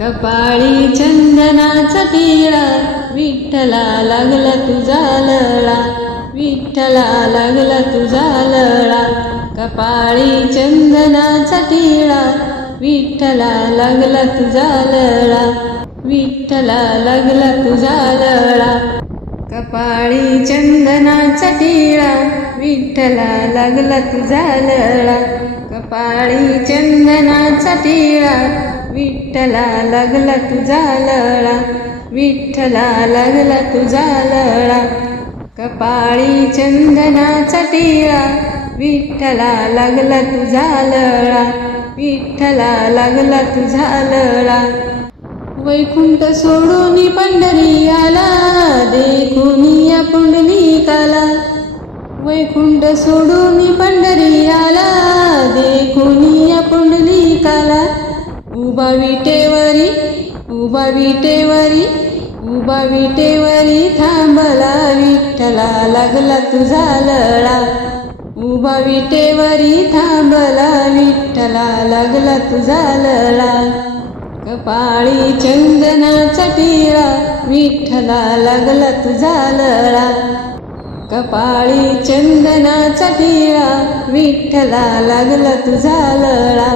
कपाळी चंदनाचा टिळा, विठ्ठला लागला तुझा लळा, विठ्ठला लागला तुझा लळा. कपाळी चंदनाचा टिळा, विठ्ठला लागला तुझा लळा, विठ्ठला लागला तुझा लळा. कपाळी चंदनाचा टिळा, विठ्ठला लागला तुझा लळा, कपाळी चंदनाचा टिळा, विठ्ठला लागला तुझा लळा, विठ्ठला लागला तुझा लळा. कपाळी चंदनाचा टिळा, विठ्ठला लागला तुझा लळा, विठ्ठला लागला तुझा लळा. वैकुंठ सोडून पंढरी आला, देखून या पुंडलिकाला. वैकुंठ सोडून पंढरी आला, देखून या पुंडलिकाला. उभा विटेवरी, उभा विटेवरी, उभा विटेवरी थांबला, विठ्ठला लागला तुझा लळा. उभा विटेवरी थांबला, विठ्ठला लागला तुझा लळा. कपाळी चंदनाचा टिळा, विठ्ठला लागला तुझा लळा, कपाळी चंदनाचा टिळा, विठ्ठला लागला तुझा लळा,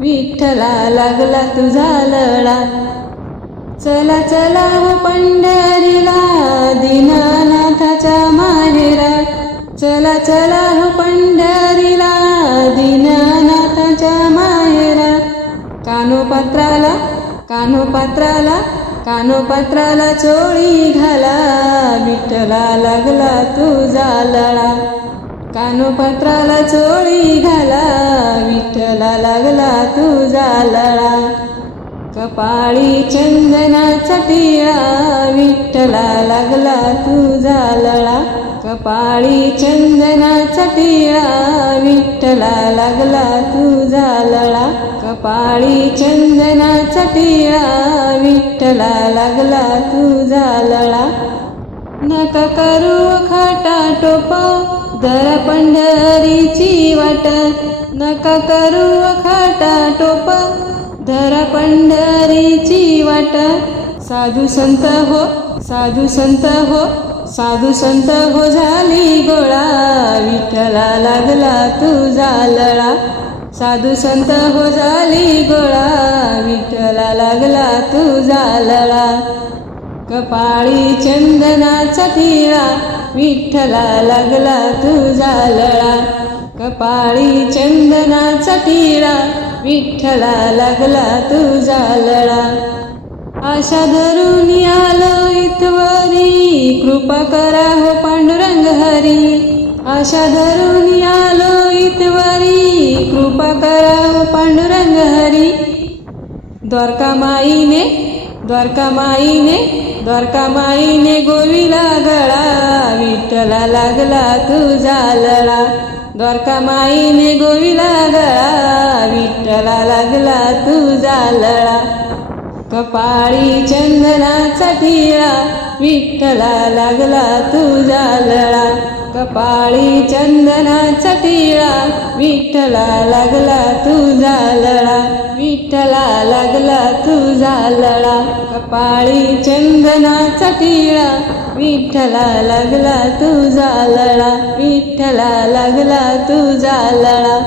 विठ्ठला लागला तुझा लळा. चला चला हो पंढरीला, दीनानाथाच्या माहेरा. चला चला हो पंढरीला, दीनानाथाच्या माहेरा. कानोपात्राला, कानोपात्राला, कानोपात्राला चोळी घाला, विठ्ठला लागला तुझा लळा. कानोपात्राला चोळी घाला, विठ्ठला लागला तुझा लळा. कपाळी चंदनाचा टिळा, विठ्ठला लागला तुझा लळा, कपाळी चंदनाचा टिळा, विठ्ठला लागला तुझा लळा, कपाळी चंदनाचा टिळा, विठ्ठला लागला तुझा लळा. नका करू खटाटोप, धरा पंढरीची वाट. नका करू खटाटोप, धरा पंढरीची वाट. साधू संत हो, साधू संत हो, साधू संत हो झाली गोळा, विठ्ठला लागला तुझा लळा. साधू संत हो झाली गोळा, विठ्ठला लागला तुझा लळा. कपाळी चंदनाचा टिळा, विठ्ठला लागला तुझा लळा, कपाळी चंदनाचा टिळा, विठ्ठला लागला तुझा लळा. आशा धरून आलो इथवरी, कृपा करा हो पांडुरंग हरी. आशा धरून आलो इथवरी, कृपा करा हो पांडुरंग हरी. द्वारका माईने, द्वारका माईने, द्वारका माईने गोविला गळा, विठ्ठला लागला तुझा लळा. द्वारका माईने गोविला गळा, विठ्ठला लागला तुझा लळा. कपाळी चंदनाचा टिळा, विठ्ठला लागला तुझा लळा, कपाळी चंदनाचा टिळा, विठ्ठला लागला तुझा लळा, विठ्ठला लागला तुझा लळा. कपाळी चंदनाचा टिळा, विठ्ठला लागला तुझा लळा, विठ्ठला लागला तुझा लळा.